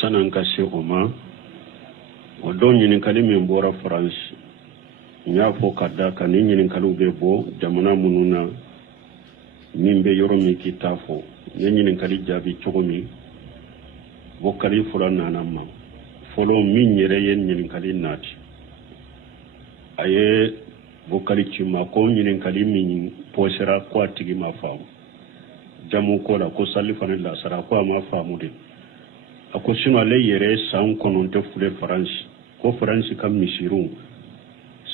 sanan kasi oma o don yin kalimi mbora France nya fo kadda kan yin kalu be bo jamana mununa mimbe yoro mi kitafo yin kali jabi chogomi bo kali fulan nanamma folo min yere yin kali nati aye bo kali chima ko yin kali min posera ko atigi ma famu jamu ko la ko salifana la sara ko ma famu de ako sino ale yere san kononte fule France ko France kam misirun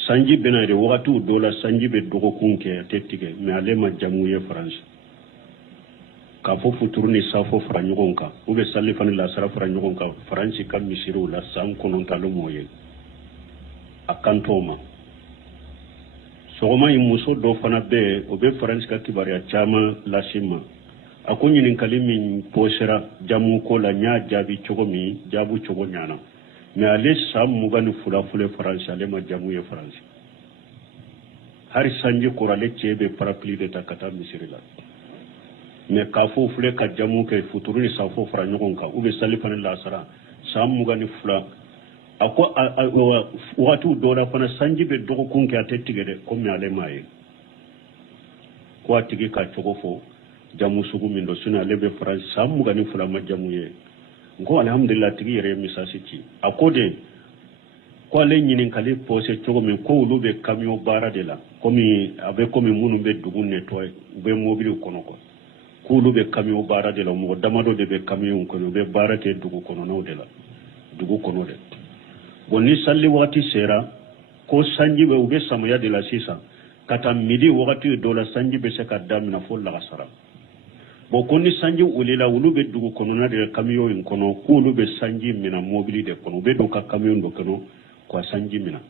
sanji benade wakati dola sanji be dogo kunke tetige me ale ma jamu ye France ka fo futurni safo franyogonka ube salifana la sara franyogonka France kam misiru la san kononta lo moye akantoma sogoma imuso do fana be obe France ka kibaria chama la shima akunyi nin kalimi posera jamu ko la nya jabi chogomi jabu chogo nyana me ale sam mugani fula fule France ale ma jamu ye France hari sanji korale chebe parapluie de takata misirila me kafo fule ka jamu ke futuri safo franyogon ka ube salifana la sara sam mugani fula ako watu dola fana sanji be dogo kunke atettige de ko me ale maye ko atigi ka chogo fo jamu sugu min do suna lebe France samu gani fulama jamu ye ngo alhamdulillah tigi yere misasiti akode ko le nyinin kali pose chogo min ko lube kamio bara de la komi abe komi munu be dugu nettoy be mobile kono ko lube kamio bara de la mo damado de be kamio kono be bara te dugu kono no de la dugu kono de bonni salli wati sera ko sanji be ube samaya de la sisa kata midi wakati dola sanji be se kadamina fo la gasara bo konni sanji ulila ulube dugu kono na de kamiyo in kono ko ulube sanji mina mobili de kono be do ka kamiyo ndo kono kwa sanji mina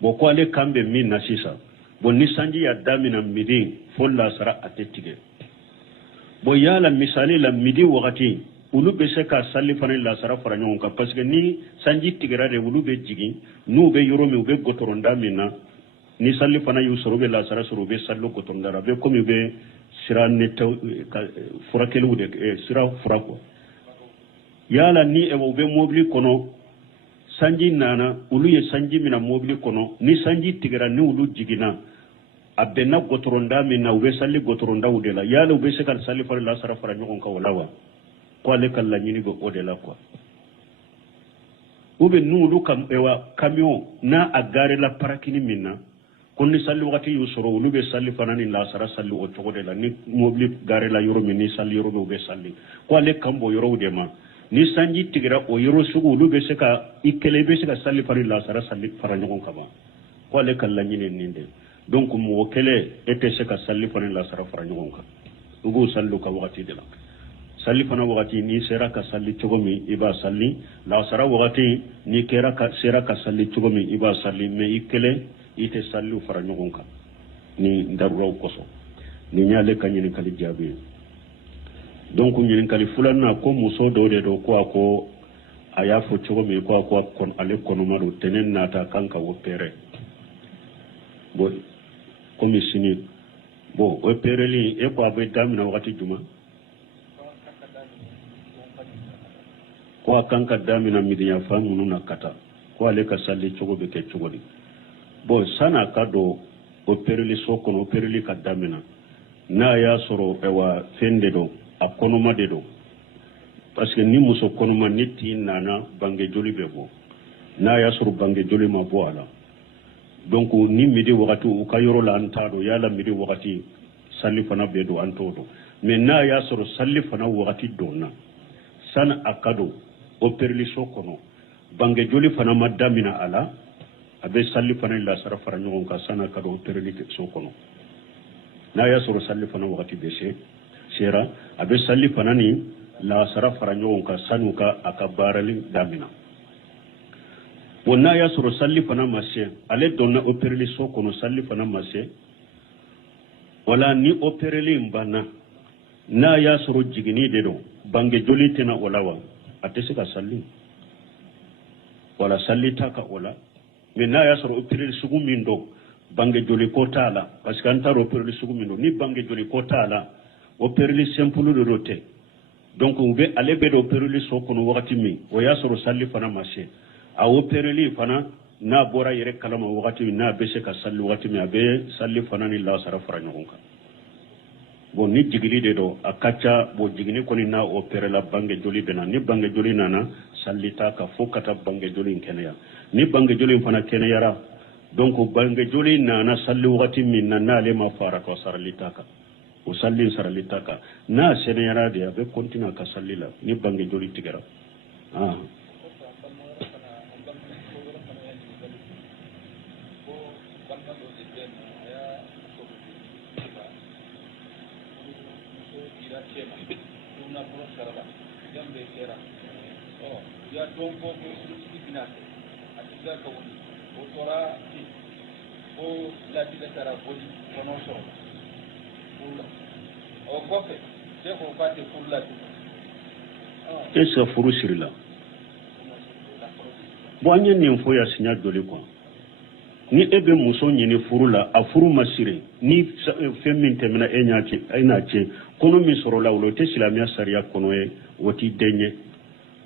bo ko ale kambe min na sisa bo ni sanji ya damina midi folla sara atetige bo yala misali la midi wakati ulube se ka salli fana la sara fara nyon ka parce que ni sanji tigera de ulube jigi nu be yoro mi ube gotoronda mina ni salli fana yu sorobe la sara sorobe sallo gotorondara be komi be sira neta furakelu de sira furako yala ni e wo be mobili kono sanji nana ulu ye sanji mina mobili kono ni sanji tigera ni ulu jigina abena gotoronda mina ube salli gotoronda udela yala ube se kan salli fara la sara fara nyon ka walawa ko ale kala nyini go odela kwa ube nulu kam ewa camion na agare la parakini mina konni salli wakati yusoro ulube salli fanani la sara salli o chogode la ni mobili gare la yoro mini salli yoro ube salli ko ale kambo yoro de ma ni sanji tigira o yoro sugu ulube seka ikele be seka salli fanani la sara salli faranyon kaba ko ale kala nyine ninde donc mo kele ete seka salli fanani la sara faranyon ka ugo sallu ka wakati de la salli fana wakati ni sera ka salli chogomi iba salli la sara wakati ni kera ka sera ka salli chogomi iba salli me ikele ite sallu fara nyogonka ni daruraw koso ni nyale kanyini kali jabi donc nyini kali fulana ko muso do de do ko aya fo chogo mi ko kon ale kono maru tenen nata kanka opere bo komi sini bo opere li e ko abe damina wakati juma ko kanka damina midiya famu nuna kata ko ale ka salli chogo be ke chogo di bo sana kado opereli sokono opereli kadamina na ya soro ewa fende do akonoma de do parce que ni muso konoma niti nana bange joli bebo na ya soro bange joli ma bo ala donc ni midi wakati ukayoro la antado yala midi wakati salli fana bedo antodo mais na ya soro salli fana wakati donna sana akado opereli sokono bange joli fana madamina ala abe salli fana la sara fara nyon ka sana kado pereli so kono na ya soro salli fana wakati bese sera abe salli fana ni la sara fara nyon ka sanu ka akabarali damina wonna ya soro salli fana masse ale donna opereli so kono salli fana masse wala ni opereli mbana na ya soro jigini de do bange joli tena olawa atese ka salli wala salli taka wala mena ya soro opereli sugu mindo bange joli kota la parce que antaro opereli sugu mindo ni bange joli kota la opereli simple de rote donc ube ale be do peruli so kono wakati mi o ya soro salli fana mashe a o peruli fana na bora yere kalama wakati mi na bese ka salli wakati mi abe salli fana ni la sara fara nyogonka bon ni jigili de do akacha bo jigini koni na o perela bange joli bena ni bange joli nana salli ta ka fokata bange joli kenya ni bange joli fana kenya ra donc bange joli nana salli wakati mi na le ma fara ko saralita ka o salli saralita ka na senera de abe continue ka salli la ni bange joli tigara esa furu sirila bo anya ni mfo ya sinya dole ko ni ebe muso nyini furu la afuru masire ni femin temena enya che kono mi soro la ulo te islamia sharia kono e woti denye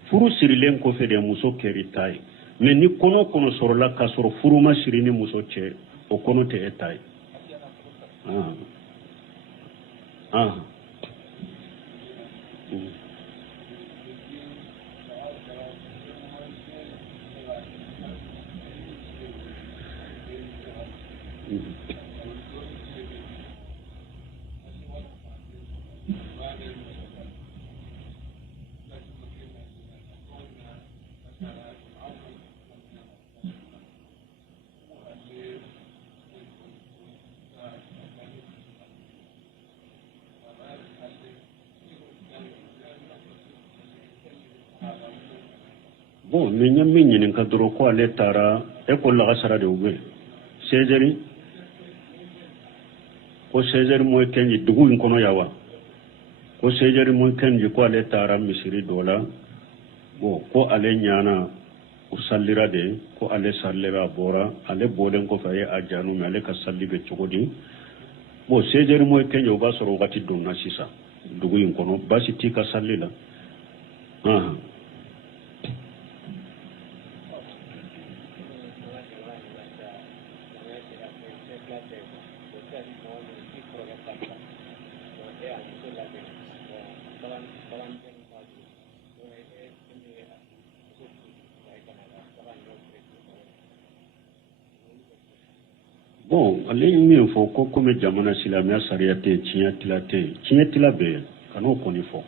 furu sirilen ko fe de muso keritai mais ni kono soro la ka soro furu masire ni muso che o kono te etai bon mais nyammi nyinin ka doro ko ale tara e ko la gasara de ube sejeri ko sejeri moy kenji dugu in kono yawa ko sejeri moy kenji ko ale tara misiri dola bo ko ale nyana usallira de ko ale sallira bora ale bolen ko faye ajanu me ale ka sallibe chogodi bo sejeri moy kenji o ba soro gati donna sisa dugu in kono basi tika sallila bon ale mi fo ko comme jamana silamia sariate tiñatila be kano koni fo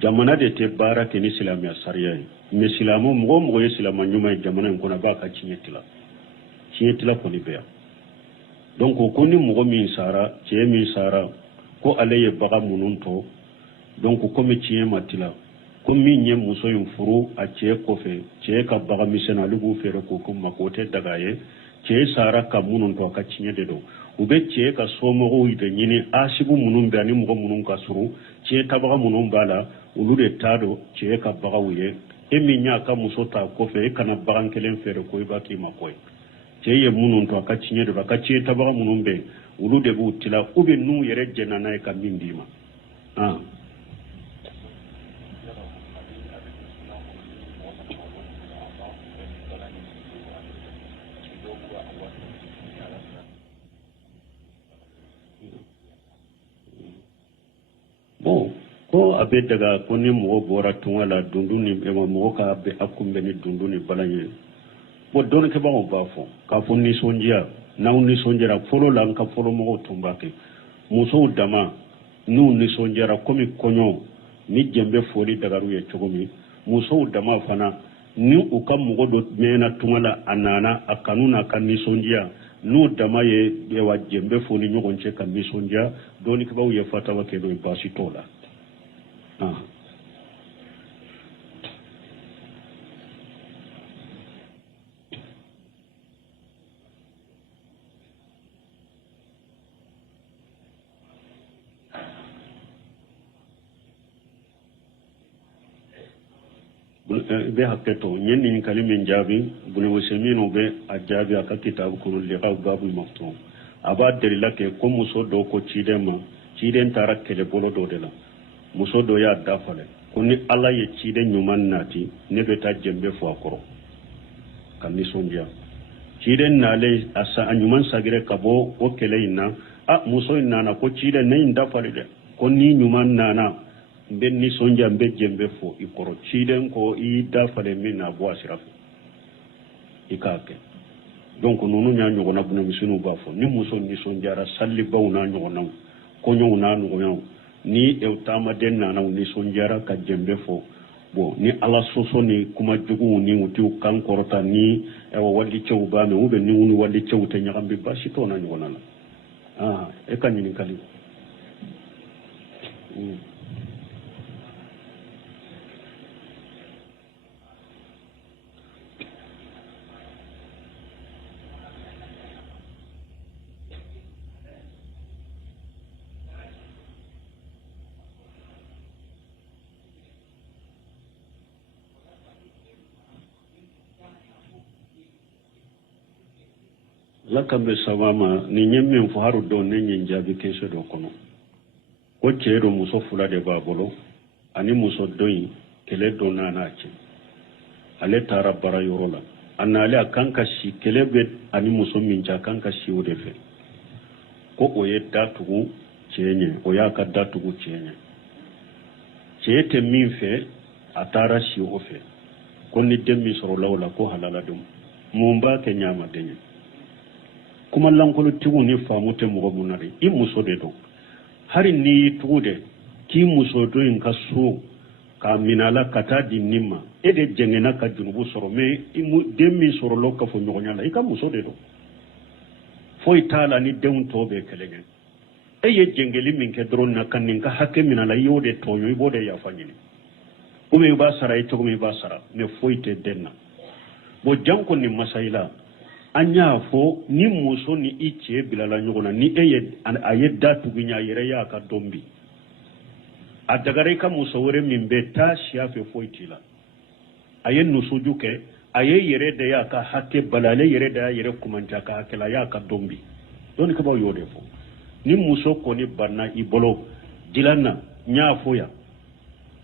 jamana de te bara ke ni silamia sariya mais silamo mo ye silama nyuma jamana ko na ba ka tiñatila koni be donc ko ni mo mi sara ko ale ye baga mununto donc ko mi tiñe matila ko mi nye muso yin furu a ce kofe ce ka baga misena lugu fere ko kuma ko te dagaye ce sara ka munun to ka cinye de do ube ce ka somo ide nyini asibu munun be ani mugo munun ka suru ce tabaga munun bala ulu de tado ce ka baga wuye emi nya ka muso ta kofe kana bagan kelen fere ko iba ki makoy ce ye munun to ka cinye de ka ce tabaga munun be ulu de bu tila ube nu yere jenana ka mindima bon ko abe daga ko ni mo bora tunwala dunduni be mo ka be akumbe ni dunduni balanye bo don ke ba o bafo ka fo ni sonjia na ni sonjera folo la ka folo mo tumbake muso dama nu ni sonjera komi konyo ni jembe foli daga ruye chogomi muso dama fana ni u ka mo do mena tunwala anana akanuna kan ni sonjia nu dama ye wa jembe foni nyogon che kan ni sonjia doni ke ba ye fata wa ke do basitola be hakketo nyenni kalimin jaabi bunu wasemino be ajabi aka kitabu kono liqa babu maftu aba dalila ke ko muso do ko cidema ciden tara kele bolo do de la muso dɔ y'a dafale ko ni ala ye ciden ɲuman nati ne bɛ taa jɛnbe fɔ a kɔrɔ ka nisɔndiya ciden nale a ɲuman sagire ka bɔ o kɛlɛ in na muso in nana ko ciden ne in dafale dɛ ko ni ɲuman nana n bɛ nisɔndiya n bɛ jɛnbe fɔ i kɔrɔ ciden ko i dafale min na bɔ a sira fɛ i k'a kɛ donc ninnu y'a ɲɔgɔnna bunamisɛnninw b'a fɔ ni muso nisɔndiyara salibaw n'a ɲɔgɔnnaw kɔɲɔw n'a ɲɔgɔnnaw ni taamaden nana u nisɔndiyara ka jɛnbe fɔ bon ni ala sɔsɔ ni kuma juguw ni u t'u kan kɔrɔta ni walicɛw b'a mɛn ou bien ni u ni walicɛw tɛ ɲagami bi baasi t'o na ɲɔgɔnna la e ka ɲininkali lakambe sabama ni nyemme fo haru do ne nyen jabi keso do kono ko ceedo muso fula de babolo ani muso doyi kele do nana ce ale tara bara yorola anale akanka shi kele be ani muso minja kanka shi wode fe ko oye datugu cenye oya ka datugu cenye ceete min fe atara shi ofe ko ni demmi soro lawla ko halala dum mumba ke nyama denye kuma lankolo tigu ni famute mogo munari I muso de do hari ni tugude ki muso do in ka so ka minala kata di nimma e de jengena ka junubu soro me imu demi soro lo ka fo nyogonya la ika muso de do fo itala ni dem tobe kelegen e ye jengeli min ke dron na kan ninka hakke minala yode toyo ibode ya fanyini ube ba sara ito me ba sara me fo ite denna bo janko ni masaila anya fo ni muso ni iche bilala nyogona ni aye datu ginya yere ya ka dombi adagare ka muso wore mimbe ta shiafe fo itila aye nusujuke aye yere de ya ka hakke balale yere da yere kumanta ka hakela ya ka dombi doni ka ba yode fo ni muso ko ni banna ibolo dilana nya fo ya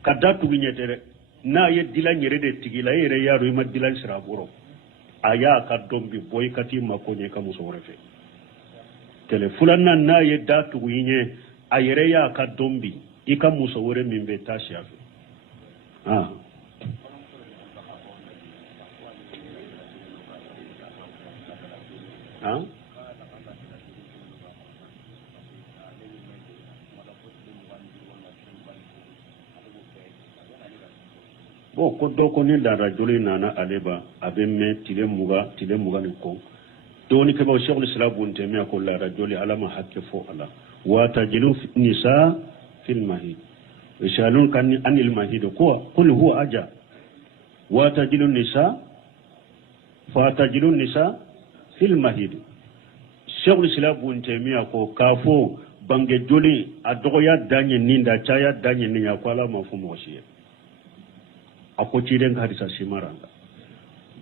ka datu ginya tere na ye dilan yere de tigila yere ya ro ma dilan sira boro aya ka dombi boy kati makonye ka muso refe tele fulana na ye datu yinye ayere ya ka dombi ika muso wore mimbe tashi afi bo ko do ko ni dara joli nana aleba abe me tile muga ni ko doni ke ba shaykhul islam bunte me ko la rajuli alama hakke fo ala wa tajilu nisa fil mahid ishalun kan anil mahid ko qul huwa aja wa tajilu nisa fa tajilu nisa fil mahid shaykhul islam bunte me ko kafo bange joli adoya danye ninda chaya danye ninya ko ala mafumo shiye ako ciden ka hadisa simaranga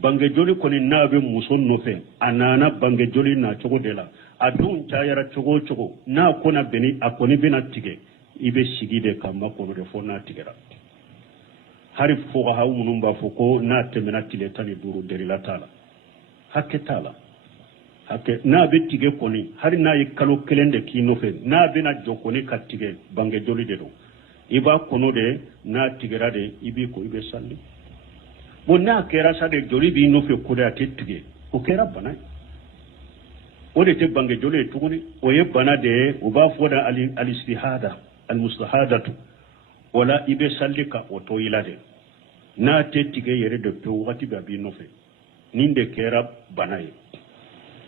bange joli koni nabe muso nofe anana bange joli na cogo de la adun tayara cogo na kona beni akoni bena tige ibe sigide kama kono de fo na tigera hari fo ha munum ba fo ko na temena tile tani duru deri la tala hakke na be tige koni hari na yikalo kelende ki nofe na bena jokoni ka tige bange joli de do iba kono de na tigera de ibi ko ibe salli bo na kera sa de joli bi no fe ko da tige o kera bana o de te bange joli tuguni o ye bana de o ba foda al istihada al mustahadatu wala ibe salli ka o to ilade na te tige yere de to wati ba bi no fe ninde kera bana ye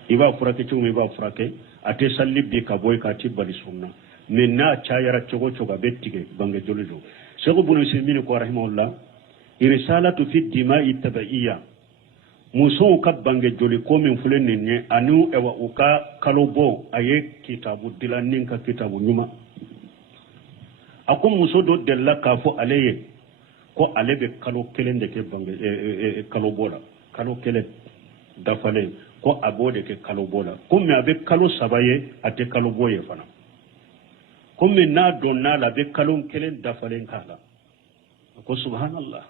iba furake chumi iba furake ate salli bi ka boy ka ti bali sunna minna chayara chogo betige bange jolido shego bunu simini ko rahimahullah irisalatu fi dima'i tabaiya muso ka bange joli ko min fulen ninne anu ewa uka kalobo aye kitabu dilanin ka kitabu nyuma akum muso do della ka fo aleye ko alebe kalo kelende ke bange kalobola kalo kele dafale ko abode ke kalobola ko me abe kalo sabaye ate kaloboye fana comme na donna la be kalon kelen dafalen kala ko subhanallah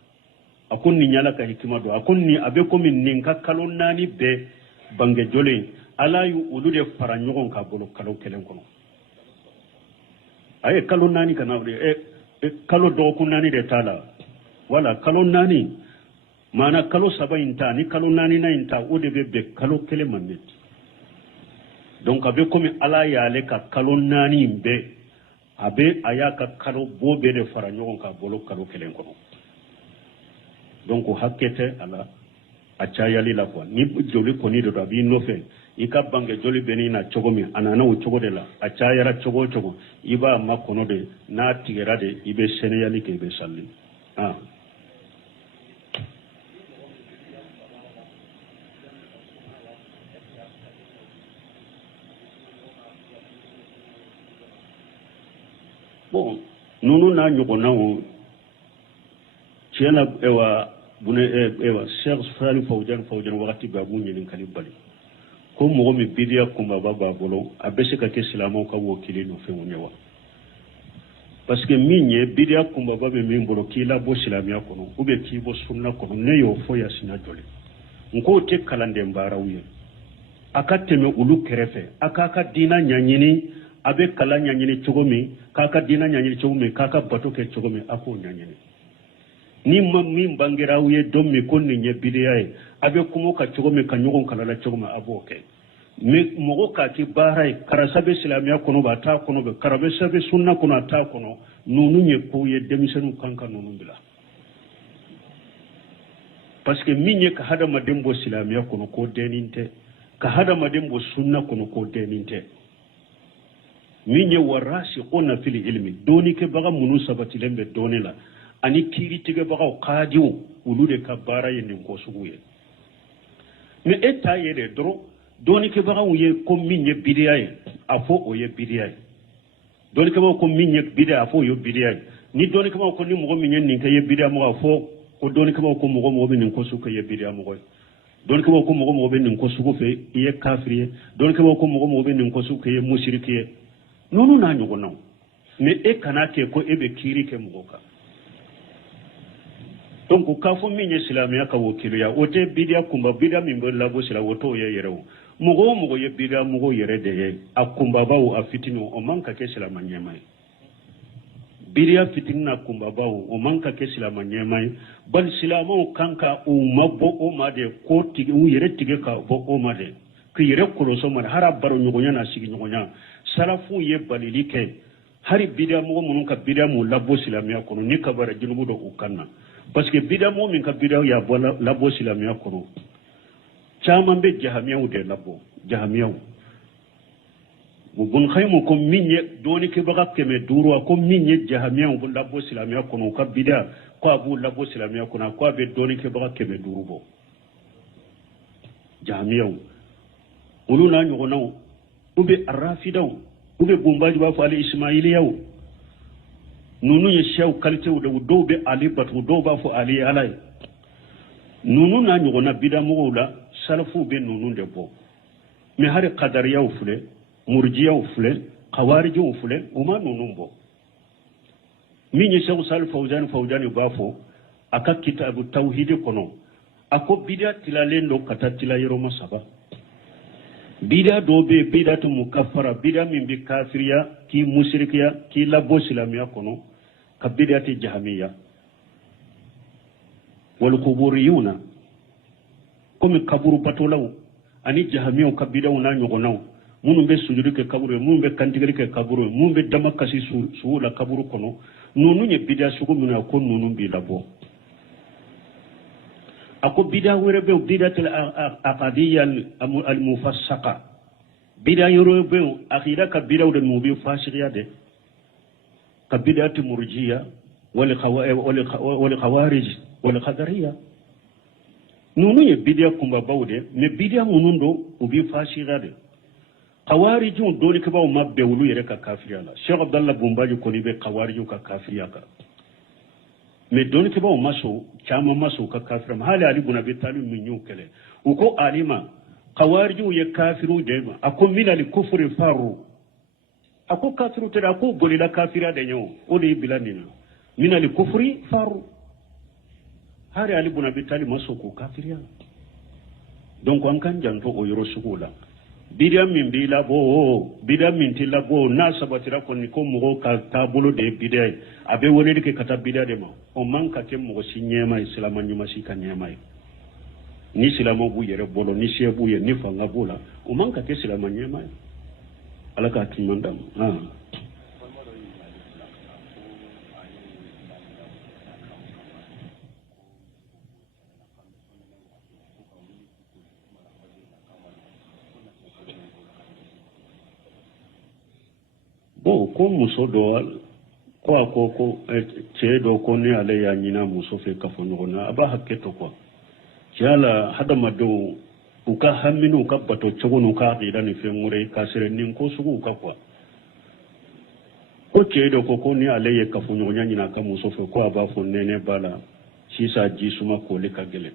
akon ni nyala ka hikima do akon ni abe comme nin ka kalon nani be bange jole ala yu ulude fara nyogon ka bolo kalon kelen kono ay kalon nani kana kalo do kun nani de tala wala kalon nani mana kalo saba inta ni kalo nani na inta o de be kalo kelen manne donc abe comme ala ya le ka kalon nani be abe ayaka kalo bobe de fara nyogon ka bolo kalo kelen kono donc hakkete ala achayali la quoi ni joli koni do abi no fe ika bange joli beni na chogomi anana o chogo de la achayara chogo iba makono de na tigera de ibe seneyali ke be salli bon nunu na nyogona o tiena ewa bune ewa Cheikh Salih Fawjan wakati babu nyinin kalibali ko mo mi bidiya kuma baba bolo abese ka ke silamo ka wokili no fe wonyewa parce que minye bidiya kuma baba min bolo kila bo silamiya kono ube ki bo sunna kono ne yo fo ya sina jole nko te kalande mbarawiye akateme ulu kerefe akaka dina nyanyini abe kala nyanyini chogomi kaka dina nyanyini chogomi kaka batoke chogomi ako nyanyini ni min bangirawiye dommi konni nye bidiyaye abe kumo ka chogomi ka nyogon kala la chogoma aboke me mogo ka ki baray karasabe silamiya kono ba ta kono be karabe sabe sunna kono ta kono nunu nye ko ye demisenu kanka nunu bila parce que minye ka hada madembo silamiya kono ko deninte ka hada madembo sunna kono ko deninte minye warasi ona fili ilmi doni ke baga munu sabati lembe donela ani kiri tige baga qadiu ulude ka baraye nin ko suguye me eta yede dro doni ke baga uye ko minye bidiyaye afo oye bidiyaye doni ke baga ko minye bidiya afo yo bidiyaye ni doni ke baga ko ni mo minye nin ka ye bidiya mo afo ko doni ke baga ko mo nin ko su ka ye bidiya mo doni ke baga ko mo nin ko su ko fe ye kafiriye doni ke baga ko mo nin ko su ka ye mushrikiye nonu na nyugo naw me e kana ke ko ebe kiri ke mo ka donc ka fo minye silamiya ka wokilu ya ote bidiya kumba bidiya min be labo sila woto ye yerewo mogo ye bidiya mogo yere de ye akumba bawo afitinu o manka ke silama nyemay bidiya fitinna kumba bawo o manka ke silama nyemay bal silamo kanka o mabbo o made ko tigi u yere tige ka bo o made ku yere ko so man hara baro nyogonya na sigi nyogonya salafu ye balilike hari bidiya mogo munun ka bidiya mu labo silamiya kono ni kabara junubu do ukanna parce que bida mo min ka bida ya bola labo silamiya kono chaman be jahamiyaw de labo jahamiyaw bun khaymu ko minye doni ke baga keme duro ko minye jahamiyaw bu labo silamiya kono ka bida ko abu labo silamiya kono ko be doni ke baga keme duro bo jahamiyaw uluna nyogonaw ube arafidaw ube bumbaji ba fa ali ismailiyaw nunu ye shew qualité de do be ali batu do ba fo ali alay nunu na nyogona bida mo la salafu be nunu de bo mi hari qadariya ufule murjiya ufule khawarij ufule uma nunu bo mi ye shew sal fawjan ba fo aka kitabu tauhid kono ako bida tilale ndo kata tilayero masaba bida do be bida to mukaffara bida min bi kafiriya ki mushrikiya ki labo silamiya kono ka bidati jahmiya wal quburiyuna comme kaburu batolaw ani jahmiya ka bidaw na nyogonaw munu be sujudu ke kaburu munu be kantigri ke kaburu munu be damakasi su la kaburu kono nonu nye bida sugo muna ko nonu bi labo ako bida were be bidatul aqadiyya al mufassaqa bida yoro be akhira ka bidaw de mubi fasiqiya de ka bidati murjiya wal khawarij wal qadariyya nunu ye bidia kumba bawde me bidia munundo ubi fasiqiya de khawarij doni ke baw mabbe wulu yere ka kafiriya la Cheikh Abdallah Bumbaji ko ni be khawarij ka kafiriya ka me doni ke baw maso chama maso ka kafira hali ali ibn abi talib min yukele uko alima khawarij ye kafiru de ako min al kufri faru ako kafiru tera ko bolila kafira de nyo o de bilanina min al kufri faru hari ali buna bitali masoko kafiriya donc an kan janto o yoro sugula bidam min bila bo bidam min tilla bo na sabatira ko ni ko mo ka tabulo de bidai abe woni de kata bidai de ma o man ka ke mo sinyema islam ni masika nyema ni silamo bu yere bolo ni shebu ye ni fanga bula o man ka ke islam nyema alaka timandam bon ko muso do ko ce do ko ne ale ya nyina muso fe ka fonyo na aba hakketo ko yala hadama do uka haminu ka bato chogono ka ida ni fe ngure ka sere nin ko sugu ka ko ce do ko ne ale ya ka fonyo nyina ka muso fe ko aba fo nene bala sisa ji suma ko le ka gele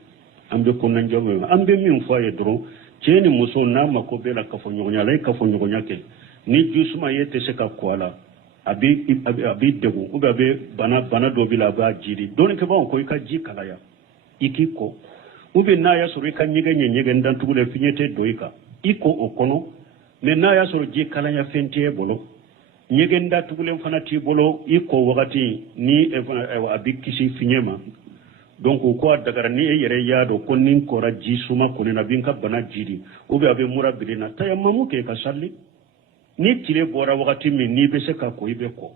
ambe ko nan jobe ambe min fo ye dro ce ni muso na mako bela ka fonyo nyala ka fonyo nyake ni jusuma yete se ka kwala abi degu ube abe bana do bila ba jiri don ke ba ko ka ji kala ya ikiko ube na ya soro ka nyege ndan tugule finyete do ika iko okono me na ya soro ji kala ya fente bolo nyege nda tugule fana ti bolo iko wakati ni abi kisi finyema donc ko dagara ni yere yado ko nin ko raji suma ko na binka bana jiri ube abe murabirina tayammamu ke ka salli ni tile bora wakati min ni be se ka ko ibe ko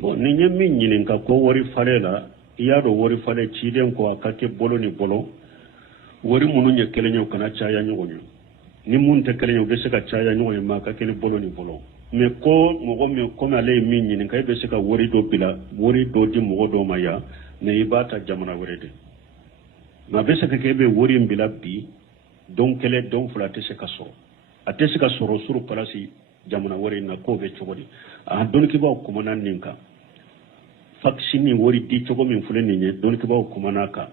bon ni nyemi nyinin ka ko wori falela yado wori fale ciden ko akake bolo ni bolo wori munu nye kelenyo kana chaya nyonyo ni mun te kelenyo be se ka chaya nyonyo ma ka kele bolo ni bolo me ko mogo me ko na le min ni kai be se ka wori do bila wori do di mogo do maya ne ibata jamana werede ma be se ka kebe wori mbila bi don kele don fula te se ka so ate se ka soro suru palasi jamana wori na ko be chogodi a don ki ba ko manan ninka faksini wori di chogo min fule ni ne don ki ba ko manaka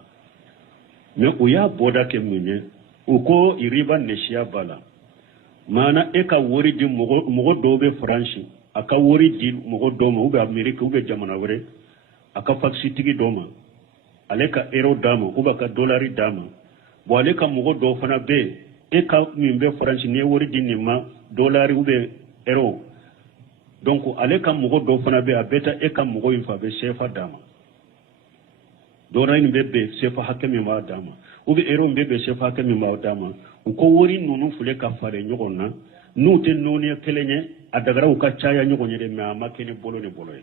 me uya boda ke munye uko iriba neshia bala mana eka wori di mogo dobe franchi aka wori di mogo doma ube amerika ube jamana wore aka faksi tigi doma aleka euro dama ube ka dolari dama bo aleka mogo do fana be eka mimbe franchi ne wori di nima dolari ube euro donc aleka mogo do fana be abeta eka mogo infa be sefa dama dora ni bebe sefa hakemi ma dama ubi ero bebe sefa hakemi ma dama uko wori nunu fule ka fare nyogonna nute noni kelenye adagara uka chaya nyogonye de ma makeni bolo ni bolo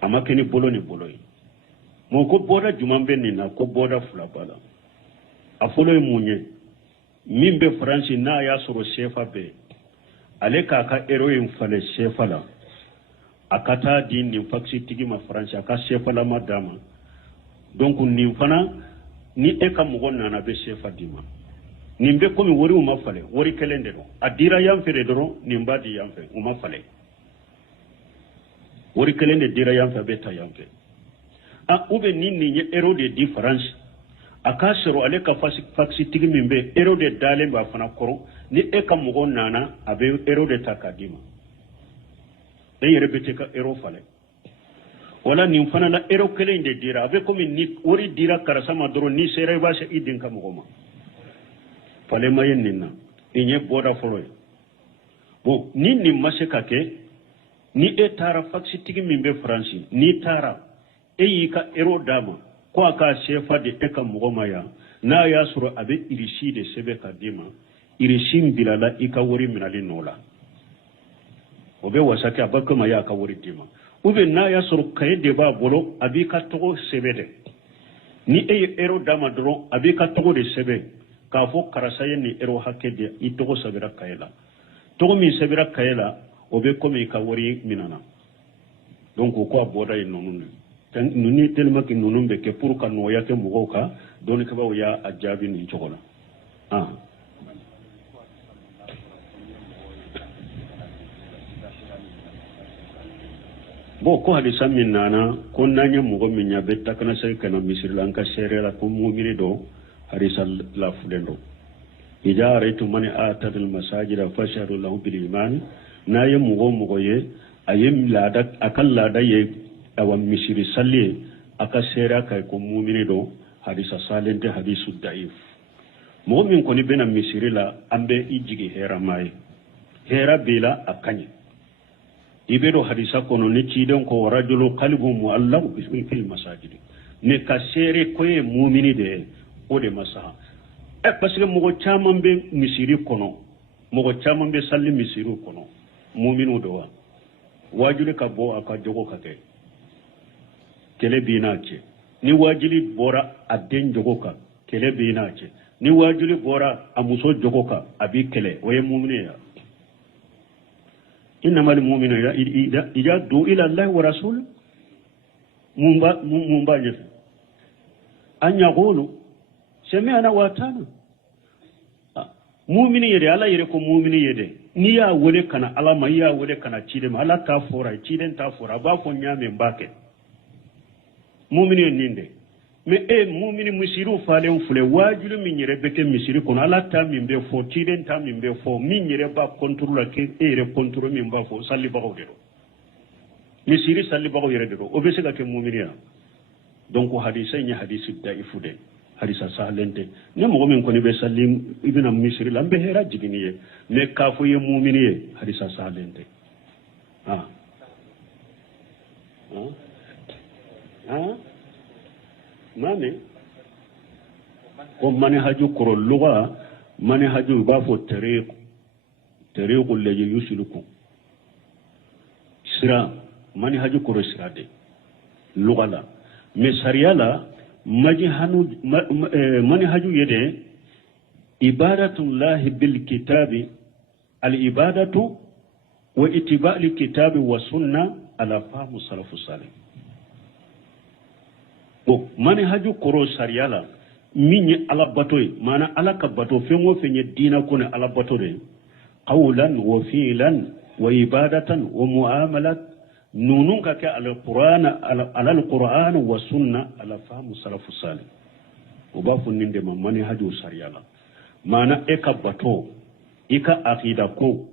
amakeni bolo ni bolo mo ko boda jumambe ni na ko boda fula bala afolo munye mimbe franchi na ya soro sefa be aleka ka ero in fale sefa la akata di ni faksi tigi ma franchi aka sefa la madama donc ni fana ni eka mugonna na be sefa dima nimbe komi wori uma fale wori kelende no adira yamfere doro nimbadi yamfe uma fale wori kelende dira yamfe beta yamfe a ube nini nye ero de difference akasero aleka faksi tigi mimbe ero de dale ba fana koro ni eka mugonna na abe ero de takadima yere bete ka ero fale wala ni fana la ero kelende dira abe komi ni wori dira karasama doro ni sere ba se idin ka mugoma fale mayen ninna inye boda folo bon ni maseka ke ni etara faksi tigi mimbe franci ni tara yika ero dama ko aka shefa de eka mugoma ya na ya suru abe irishi de sebe kadima irishim bilala ika wori minali nola obe wasake abaka ma ya ka wori dima ube na ya suru kayde ba bolo abi ka togo sebe de ni ero dama dro abi ka togo de sebe ka fo karasaye ni ero hakede itogo sabira kayela togo mi sabira kayela obe komi ka wori minana donc ko aboda e nonunu tan nuni telma ki nonumbe ke pour ka noya ke mugoka don ka ba ya ajabi ni jogola bo ko hadisa min nana ko nanya mugo min ya betta kana sai kana misir lanka sere la ko mu'mini do hadisa la fulendo ija raitu man atat al masajid fasharu lahu bil iman na ya mugo ye ayem lada akal lada ye awa misiri salli aka sere kai ko mu'mini do hadisa salente hadisu daif mu'min ko ni bena misiri la ambe ijigi hera mai hera bila akanye ibedo hadisa kono ne ciden ko rajulu qalbu mu'allaq fil masajid ne ka sere koye mu'mini de o de masaha parce que mogo chaman be misiri kono mogo chaman be salli misiri kono mu'minu do wa wajuli ka bo aka jogo ka ke kele bina ce ni wajili bora adden jogo ka kele bina ce ni wajili bora amuso jogo ka abi kele waye mu'mini ya إنما المؤمنون إذا دعوا إلى الله ورسوله منبالغ أن يقولوا سمعنا وأطعنا مؤمن يدي على يركو مؤمن يدي نيا ولي كنا على ما يا ولي كنا تيدم على تافورا تيدم تافورا بافو نيامي باكي مؤمن ينinde mais mumini musiru fale fule wajulu min yere beke misiri kono ala ta min be fo tiden ta min be fo min yere ba contrôle ke ere contrôle min ba fo salli ba gode do misiri salli ba gode do o be se ka ke muminiya donc hadisa ni hadisi daifu de hadisa sahlente ne mo min ko ni be sallim ibina misiri lambe hera jiginiye ne kafu ye muminiye hadisa sahlente mame ko manhaju koro lugha manhaju bafo tariq alladhi yusluku sira manhaju koro sira de lugha la mais sariya la manhaju yede ibadatullahi bil kitabi al ibadatu wa ittiba' al kitabi wa sunna ala fahmi salafus salih bo mani haju koro sariala minye ala batoy mana ala ka bato fengo fenye dina kone ala batore qawlan wa fi'lan wa ibadatan wa muamalat nunun ka ke ala alquran wa sunna ala fahmu salafu salih o ba funinde mani haju sariala mana e ka bato ika aqida ko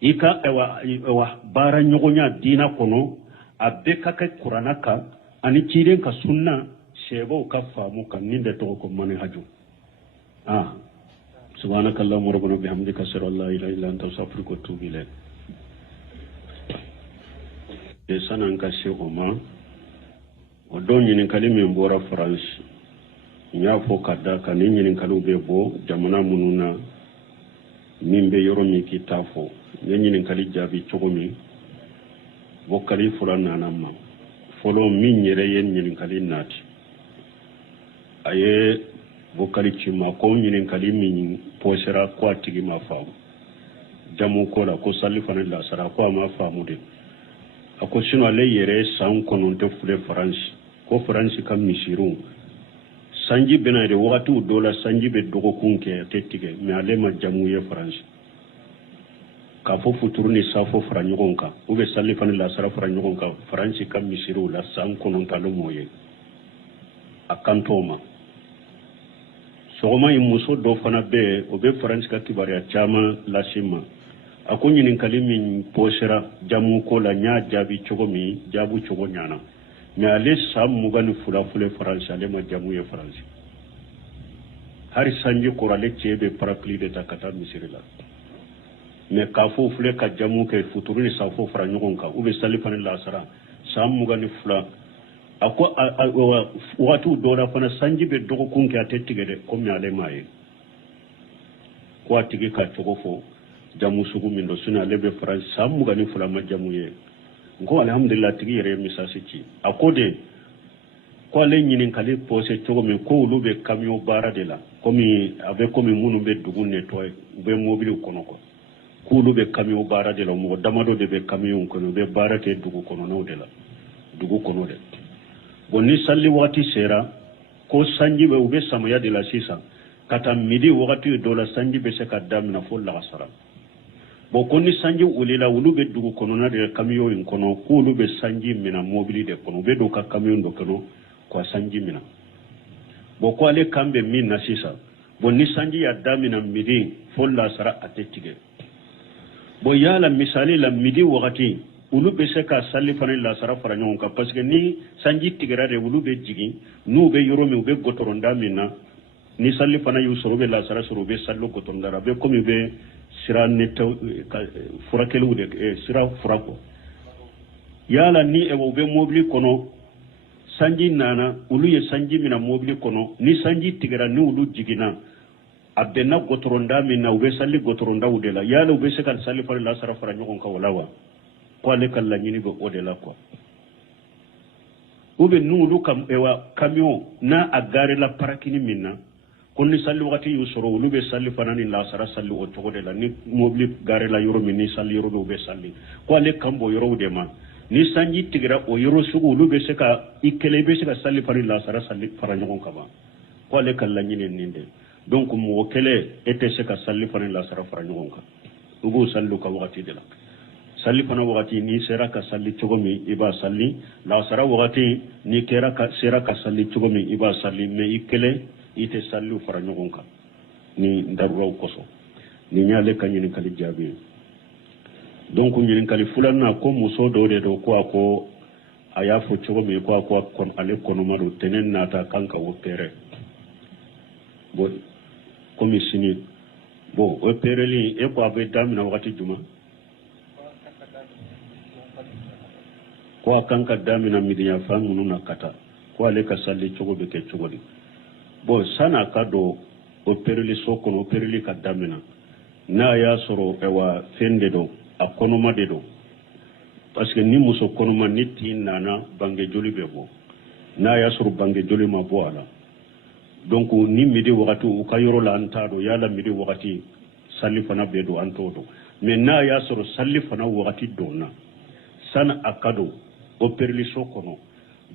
ika ewa bara nyogonya dina kono abbe ka ke qur'anaka ani ciden ka sunna shebo ka famu kan ninde to ko mani haju subhanaka allahumma rabbana bihamdika ashhadu an la ilaha illa anta astaghfiruka wa atubu ilayk e sanan ka shego ma o don yin kalimi mbora france nya fo kadda kan yin kalu be bo jamana mununa mimbe yoro mi kitafo yin kali jabi chogomi bo kali fulana namma folo min yere yen ñininkali naati aye bokali cima ko ñininkali min posera ko a tigi ma faamu jamu ko la ko salli fana la sara ko ma faamu de ako sino ale yere san kononte fule france ko france kam misiru sanji bena de wakati dola sanji be dogo kunke tettige mais ale ma jamu ye france ka fo futurni safo fara ɲɔgɔn kan ou bien salli fana la sara fara ɲɔgɔn kan faransi ka misiriw la san kɔnɔntalo m'o ye a kanto ma sɔgɔma yi muso dɔ fana bɛ o bɛ faransi ka kibaruya caman lase ma a ko ɲininkali min posera jamu ko la n y'a jaabi cogo min jaabu cogo ɲana mais ale san 22 fule faransi ale ma jamu ye faransi hari sanji kɔrɔ ale cɛ bɛ parapluie de ta ka taa misiri la mais k'a fɔ fule ka jamu kɛ futuru ni safo fara ɲɔgɔn kan ou bien sali fana lasara san 22 a ko waatiw dɔw la fana sanji bɛ dɔgɔkun kɛ a tɛ tigɛ dɛ komi ale m'a ye ko a tigi ka cogo fɔ jamu sugu min don sinon ale bɛ faransi san 22 ma jamu ye n ko alhamdulillah tigi yɛrɛ ye misasi ci a ko de ko ale ɲininkali pose cogo min ko olu bɛ camion baara de la komi a bɛ komi minnu bɛ dugu nettoyer u bɛ mobiliw kɔnɔ quoi k'olu bɛ camion baara de la mɔgɔ damadɔ de bɛ camion kɔnɔ u bɛ baara kɛ dugu kɔnɔnaw de la dugu kɔnɔ de bon ni salli waati sera ko sanji bɛ u bɛ samaya de la sisan kata midi wakati dola sanji be se ka damina fo lagasara bo konni sanji ulila ulube dugu kono na de kamiyo in kono ko ulube sanji mina mobili de kono be do ka kamiyo do kono ko sanji mina bo ko ale kambe min na sisa bo ni sanji ya damina midi fo lasara atetige bo yala misali la midi wakati ulube se ka salli fana lasara fara nyon ka parce que ni sanji tigera de ulube jigi nu be yoro mi be gotoronda mina ni salli fana yu sorobe lasara sorobe sallo gotondara be komi be sira neto furakelu de sira furako yala ni e wo be mobili kono sanji nana ulu ye sanji mina mobili kono ni sanji tigera ni ulu jigina abena gotoronda mina ube salli gotoronda udela yala ube se kan salli fara lasara fara nyon ka walawa ko ale kala nyini be odela ko ube nulu kam ewa camion na agare la parakini minna konni salli wakati yu soro ulu be salli fanani la sara salli o togo de la ni mobili gare la yoro min ni salli yoro do be salli ko ale kambo yoro de ma ni sanji tigira o yoro sugu ulu be se ka ikele be se ka salli fanani la sara salli fara nyon kaba ko ale kala nyini ninde donc mo kele ete se ka salli fanani la sara fara nyon ka ugo sallu ka wakati de la salli fana wakati ni sera ka salli cogomi iba salli la sara wakati ni kera ka sera ka salli cogomi iba salli me ikele ite sallu fara nyogon ka ni ndaruraw koso ni nyale ka nyini kali jabi donc nyini kali fulana ko muso do de do ko ako aya fo cogomi ko ako kon ale kono maro tenen nata kanka wo pere bo komi sini bo o pere li e ko abe damina wakati juma ko kanka damina midiya famu nuna kata ko ale ka salli cogo be ke cogo di bo sana kado o perli sokono o perli ka damina na ya soro ewa fende do a konoma de do parce que ni muso konoma ni tin nana bange joli be bo na ya soro bange joli ma bo ala donc ni midi wakati u ka yoro la antado yala midi wakati salli fana be do antodo mais na ya soro salli fana wakati dona sana akado o perli sokono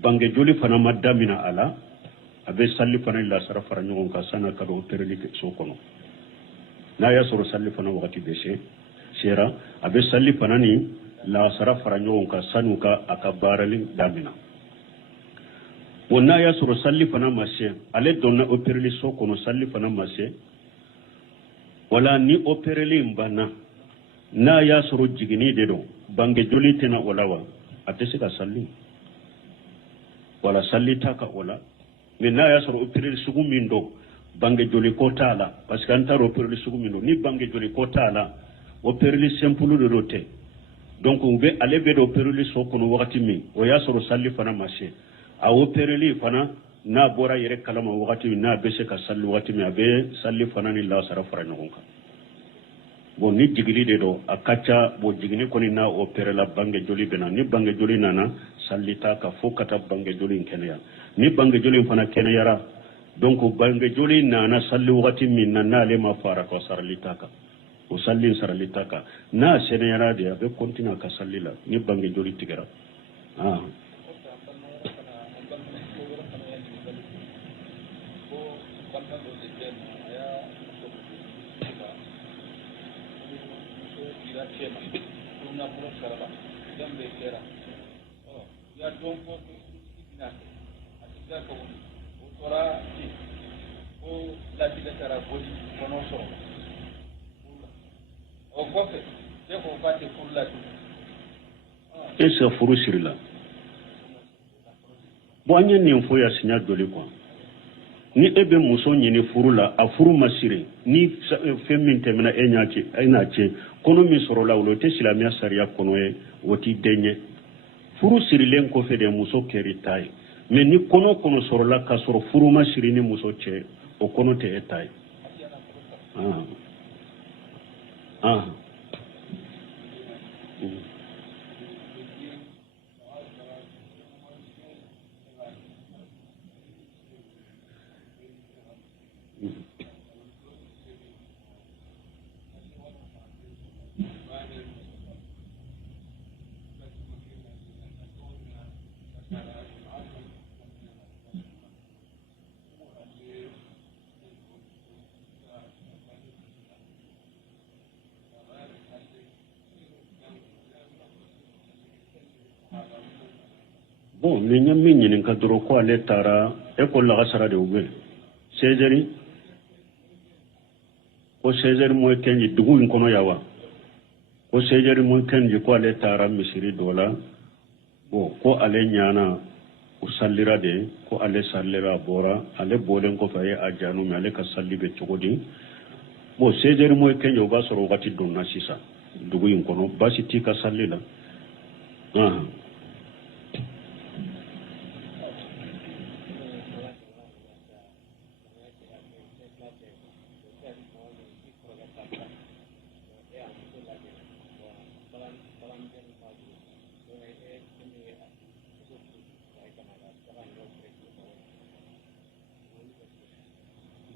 bange joli fana madamina ala abe salli fana la sara fara nyon ka sana kado perli sokono na ya soro salli fana wakati beshe sera abe salli fana ni la sara fara nyon ka sanuka akabarali damina wonna ya soro salli fana mashe ale donna o perli sokono salli fana mashe wala ni o perli mbana na ya soro jigini de do bange joli tena olawa atese ka salli wala salli taka wala mais na ya soro opéré sugu min do bange joli ko tala parce que antaro opéré sugu min do ni bange joli ko tala opéré simple de roté donc on be ale be do opéré so kono wakati mi o ya soro salli fana marché a opéré li fana na bora yere kalama wakati na be se ka salli wakati mi abe salli fana ni la sara fara ngonka bon ni jigili de do akacha bo jigini koni na opéré la bange joli bena ni bange joli nana salli ta ka fokata bange joli kenya ni bange joli fana kene yara donc bange joli nana salli wakati min na le ma fara ko sarlita ka o salli sarlita ka na sene yara de be continue ka salli la ni bange joli tigara ah esa furu sirila bo anya ni info ya sinya dole kwa ni ebe muso nyini furu la a furu masire ni femin temena enya che kono mi soro la ulo te silamia saria kono e woti denye furu sirilen ko fede muso keritai mais ni kono soro la ka soro furu masire ni muso che o kono te etai bon mais nyammi nyinin ka doro ko ale tara école la gasara de ube sejeri ko sejeri moy kenji dugu in kono yawa ko sejeri moy kenji ko ale tara misiri dola bon ko ale nyana usallira de ko ale sallira bora ale bolen ko faye ajanu me ale ka sallibe cogodi bon sejeri moy kenji o ba soro wati donna sisa dugu in kono basi ti ka sallila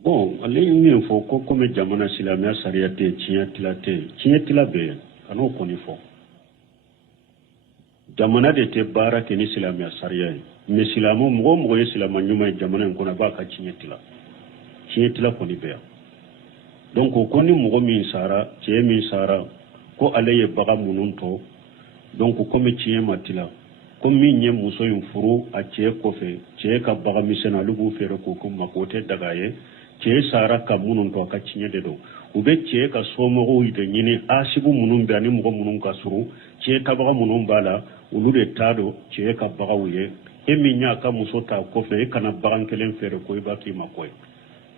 bon ale min fo ko comme jamana silamia sariyate tiɲɛ be kan'o kɔni fɔ jamana de tɛ baara kɛ ni silamia sariya ye mais silamu mɔgɔ ye silama ɲuman ye jamana in kɔnɔ b'a ka tiɲɛ tila kɔni bɛ yan donc ko ni mɔgɔ min sara cɛ min sara ko ale ye baga minnu tɔ donc comme tiɲɛ ma tila ko min ye muso in furu a cɛ kɔfɛ cɛ ka baga misɛnna olu b'u feere k'o ma k'o tɛ daga ye cɛ sara ka minnu to a ka tiɲɛ de don u bɛ cɛ ka somɔgɔw de ɲini asibu minnu bɛ ani mɔgɔ minnu ka surun cɛ tabaga minnu b'a la olu de t'a dɔn cɛ ka bagaw ye e min y'a ka muso ta kɔfɛ e kana bagan kelen feere ko i b'a k'i ma kɔ ye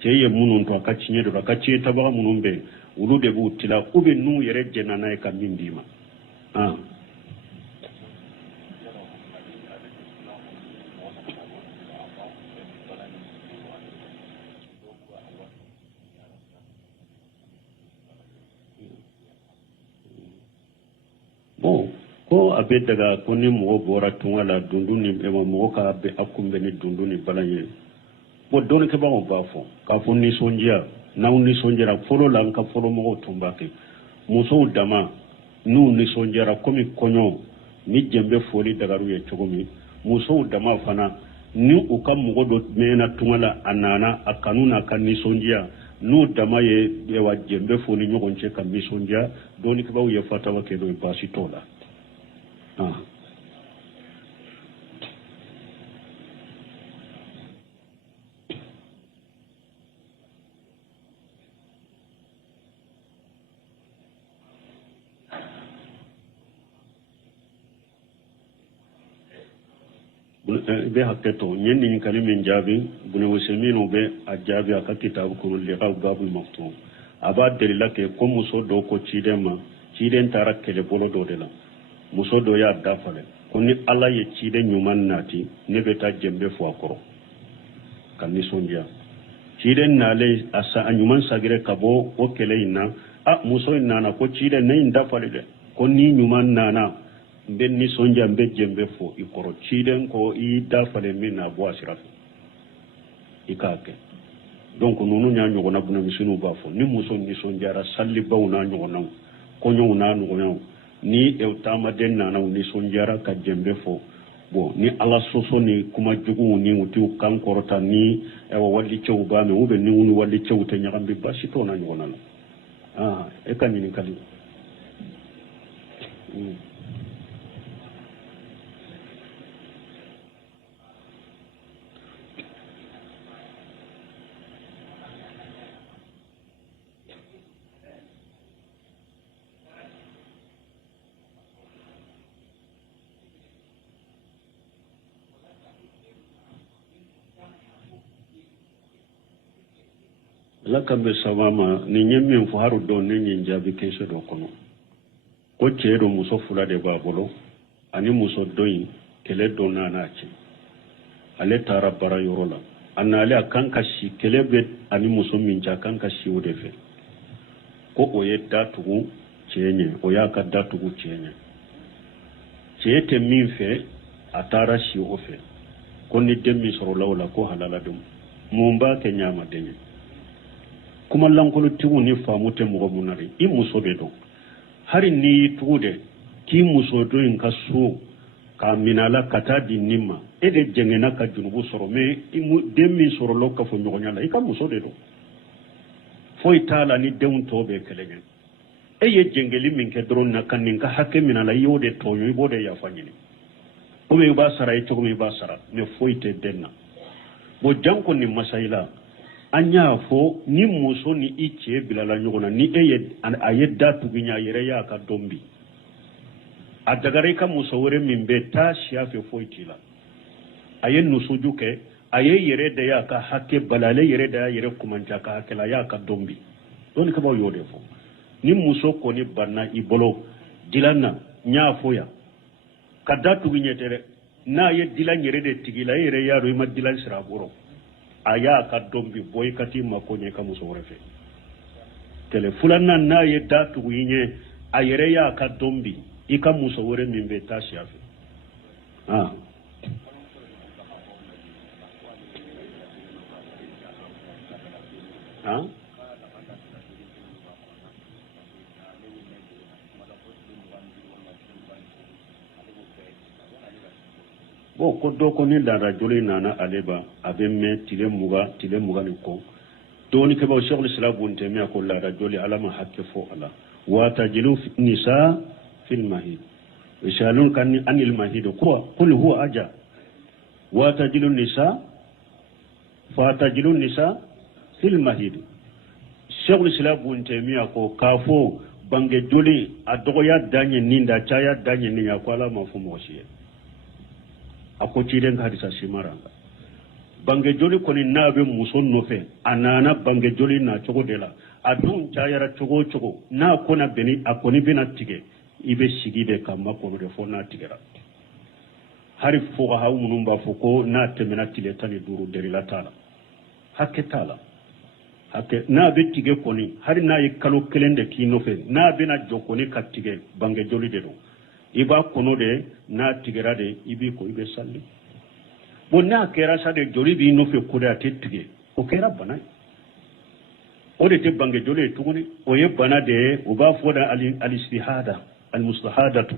cɛ ye minnu to a ka tiɲɛ de don a ka cɛ tabaga minnu bɛ olu de b'u tila ou bien n'u yɛrɛ jɛnna n'a ye ka min d'i ma bon ko a bɛ daga ko ni mɔgɔ bɔra tunga la dundu ni mɔgɔ ka bɛ a kunbɛn ni dundu ni balan ye bon dɔɔninkɛbagaw b'a fɔ k'a fɔ nisɔndiya n'aw nisɔndiyara fɔlɔ la an ka fɔlɔ mɔgɔw tun b'a kɛ musow dama n'u nisɔndiyara komi kɔɲɔ ni jɛn bɛ foli dagaru ye cogo min musow dama fana ni u ka mɔgɔ dɔ mɛnna tunga la a nana a kanu n'a ka nisɔndiya n'u dama ye jɛn bɛ foli ɲɔgɔn cɛ ka nisɔndiya dɔɔninkɛbagaw ye fatawa kɛ n'o ye baasi t'o la be hakketo ñenni kalimin jaabi bune musliminu be a jaabi aka kitabu kunu liqaw babul maktum aba delila ke ko muso do ko ciden tara kele bolo do de la muso do ya dafale ko ni ala ye ciden nyuman nati ne be ta jembe fo akoro kan ni sondia ciden nale asa anyuman sagire kabo o kele ina a muso nana ko ciden ne dafale de ko ni nyuman nana mbe ni sonja mbe jembe fo ikoro ciden ko I dafale min na bo asirafi ikake donc nunu nya nyogona buna misinu ba fo ni muso ni sonjara salli bawna nyogona ko nyogona nyogona ni ewtama den nana ni sonjara ka jembe fo bon ni ala soso ni kuma jugu ni uti kan korota ni ewa walli cew ba me ube ni woni walli cew te nyagambe bashi to na nyogona e kan ni kali lakambe sabama ni nyemmen fu haru do ne nyin jabi keso do kono ko ceedo muso fula de babolo ani muso doyi kele do nana ci ale tara bara yorola anale akanka shi kele be ani muso minja kanka shi wode fe ko oye datugu cenye oya ka datugu cenye cete min fe atara shi ofe ko ni demmi soro lawla ko halala dum mumba ke nyama denye kuma lankolo tigu ni famute mɔgɔ munari I muso be do hari ni tugude ki muso do in ka so ka minala kata di nimma e de jengena ka junubu soro me demi soro lo ka fo ɲɔgɔnya la I ka muso de do foyi tala ni denw to be kelenge e ye jengeli min kɛ dɔrɔn na kan nin ka hakɛ minala I y'o de tɔɲɔ I b'o de yafa ɲini comme ba sara e cogo ba sara me foite denna bo janko ni masaila anya fo ni muso ni ice bilala nyogona ni ayedda tuginya yere ya ka dombi adagare ka muso wore min be ta shafe foitila ayen nusujuke aye yere da ya ka hakke balale yere da yere kumanta ka hakela ya ka dombi don ka ba yode fo ni muso ko ni banna ibolo dilana nya foya kada tuginya tere na ye dilan yere de tigila yere ya ro ma dilan sira boro aya ka dombi boy kati makonye ka muso refe telefulana na ye datu yinye ayere ya ka dombi ika muso wore mimbe tashi afi bo ko do ko ni dara joli nana aleba abe me tile muga ni ko doni ke ba Sheikh al-Islam bunte me ko la joli alama hakke fo ala wa tajilu nisa fil mahid ishalun kan anil mahid ko qul huwa aja wa tajilu nisa fa tajilu nisa fil mahid Sheikh al-Islam bunte me ko kafo bange joli adoya danye ninda chaya danye ninya ko ala mafumo shiye ako ciiden hadisa simaranga bange joli koni nabe muso nofe anana bange joli na cogo de la adun cayara cogo na kona beni akoni bena tige ibe sigide kamma kono de fo na tigera hari fo ha munum ba fo ko na temena tile tani duru deri la tala hakke na be tige koni hari na yikalo kelende ki nofe na bena jokoni katige bange joli de do iba kono de na tigera de ibi ko ibe salli bonna kera sa de joli bi no fe ko da tettige o kera bana o de te bange joli tuguni o ye bana de o ba foda al istihada al mustahadatu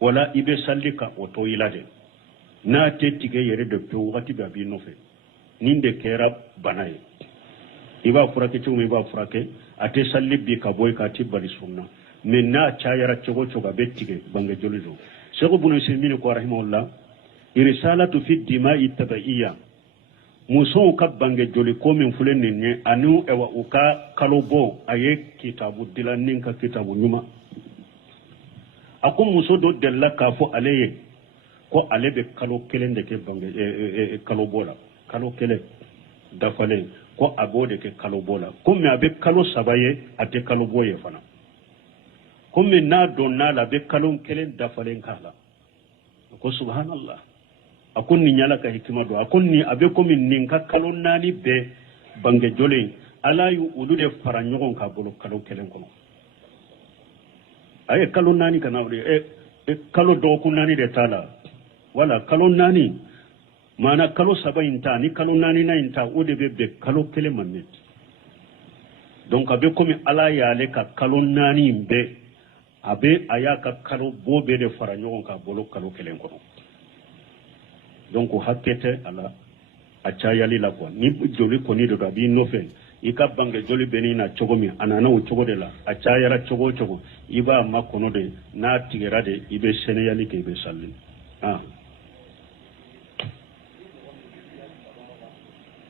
wala ibe salli ka o to ilade na tettige yere de pe wakati ba bi no fe ninde kera bana ye iba furake tumi iba furake ate salli bi ka boy ka tibali sunna men na chayara chogo bettige bange jolido Sheikh Ibn Usaymin ko rahimahullah irisalatu fi dima'i tabaiyya muso ka bange joli ko min fulen ne anu ewa uka kalobo aye kitabu dilannin ka kitabu nyuma akon muso do della ka fo aleye ko alebe kalo kelen de ke bange kalobo la kalo kele dafale ko abode ke kalobo la ko me abe kalo sabaye ate kalobo ye fana comme na donna la be kalon kelen dafalen kala ko subhanallah akon ni nyala ka hikima do akon ni abe ko min nin ka kalon nani be bange jole ala yu ulude fara nyogon ka bolo kalon kelen ko ay kalon nani kana wure kalo do ko nani de tala wala kalon nani mana kalo sabayin ta ni kalon nani na inta ode be kalon kelen manne donc abe ko mi ala ya le ka kalon nani be abe ayaka kalo bobe de fara nyogon ka bolo kalo kelen kono donc hakkete ala acha yali la ko ni joli ko ni do bi no fen ika bange joli benina chogomi anana o chogo de la acha yara chogo iba makono de na tigera de ibe sene yali ke be salli